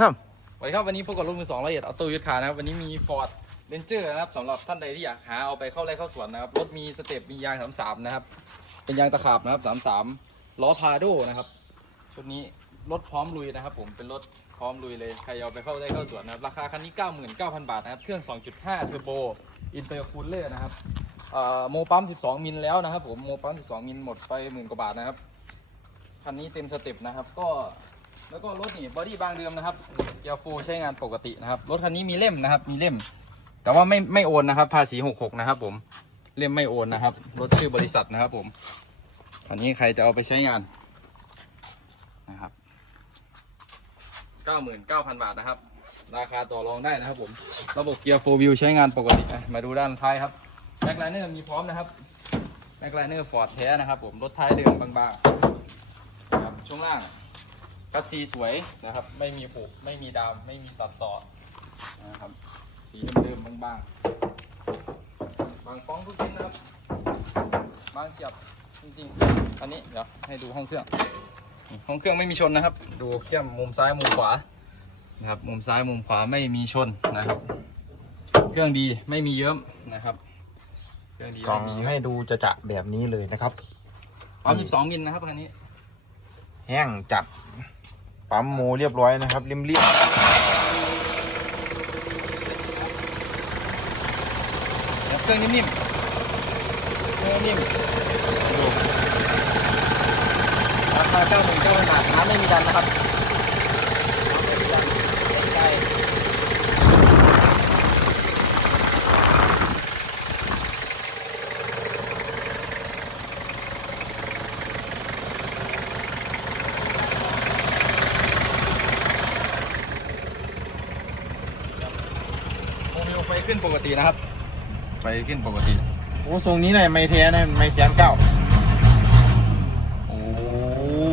ครับสวัสดีครับวันนี้พบกับรถมือสองละเอียดออโต้ยุทธคานะครับวันนี้มีฟอร์ดเ n นเจอร์นะครับสำหรับท่านใดที่อยากหาเอาไปเข้าไร่เข้าสวนนะครับรถมีสเต็ปมียางสามสามนะครับเป็นยางตะขาบนะครับสามสามล้อพาโดนะครับชุดนี้รถพร้อมลุยนะครับ ผมเป็นรถพร้อมลุยเลยใครเอาไปเข้าไร่เข้าสวนนะครับราคาคันนี้ 99,000 บาทนะครับเครื่อง 2.5เทอร์โบอินเตอร์คูลเลอร์นะครับโมปั๊ม 12 มิลแล้วนะครับผมโมปั๊ม 12 มิลหมดไปหมื่นกว่าบาทนะครับคันนี้เต็มสเต็ปนะครับก็ แล้วก็รถนี่บอดี้บางเดิมนะครับเกียร์โฟใช้งานปกตินะครับ รถคันนี้มีเล่มนะครับ มีเล่ม แต่ว่าไม่ไม่โอนนะครับ ภาษีหกหกนะครับผม เล่มไม่โอนนะครับ รถชื่อบริษัทนะครับผมคันนี้ใครจะเอาไปใช้งานนะครับเก้าหมื่นเก้าพันบาทนะครับ ราคาต่อรองได้นะครับผม ระบบเกียร์โฟวิวใช้งานปกติ มาดูด้านท้ายครับแม็กไลเนอร์มีพร้อมนะครับแม็กไลเนอร์ฟอร์ดแท้นะครับผม รถท้ายเดิมบางๆครับช่วงล่าง กัดสีสวยนะครับ ไม่มีผุไม่มีดำไม่มีตัดต่อนะครับ สีเดิมๆบางๆบางฟ้องทุกชิ้นนะครับ บางเฉียบจริงๆ อันนี้เดี๋ยวให้ดูห้องเครื่องนี่ห้องเครื่องไม่มีชนนะครับ ดูเข้มมุมซ้ายมุมขวานะครับมุมซ้ายมุมขวาไม่มีชนนะครับ เครื่องดีไม่มีเยิ้มนะครับเครื่องดีกล่องไม่มีเยิ้มให้ดูจะจะแบบนี้เลยนะครับปั๊ม12มิลนะครับคันนี้ แห้งจัด ปั๊มโมเรียบร้อยนะครับเรียมเรียบแล้วเครื่องนิ่มๆเครื่องนิ่มดูราคาเก้าหมื่นเก้าพันบาทน้ำไม่มีดันนะครับน้ำไม่มีดันเล่นใจ โมมิวไฟขึ้นปกตินะครับ ไฟขึ้นปกติ โอ้ทรงนี้เนี่ยไม่แท้นะไม่แสนเก้าโอ้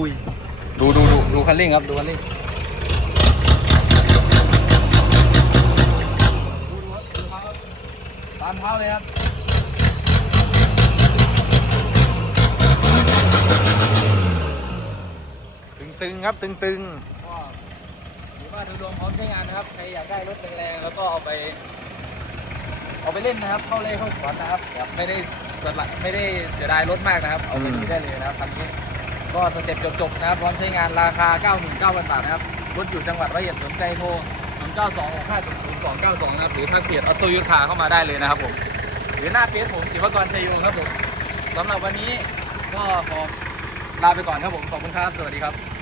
ย ดูดูดูดูคันเร่งครับ ดูคันเร่งดูดูครับดูเท้าครับตามเท้าเลยครับตึงๆครับตึง ก็ถือว่าโดยรวมพร้อมใช้งานนะครับใครอยากได้รถแรงๆแล้วก็เอาไป เอาไปเล่นนะครับ เข้าเล่เข้าสวนนะครับแบบไม่ได้สละไม่ได้เสียดายรถมากนะครับ เอาไปดูได้เลยนะครับคันนี้ก็สเต็ปจบๆนะครับพร้อมใช้งานราคา 99,000 บาทนะครับรถอยู่จังหวัดร้อยอ็ดสนใจโทร0926500292นะครับหรือทางเพจออโตยุทธาเข้ามาได้เลยนะครับผม หรือหน้าเพจผมศิวกรชัยโยงครับผมสำหรับวันนี้ก็ขอลาไปก่อนครับผมขอบคุณครับสวัสดีครับ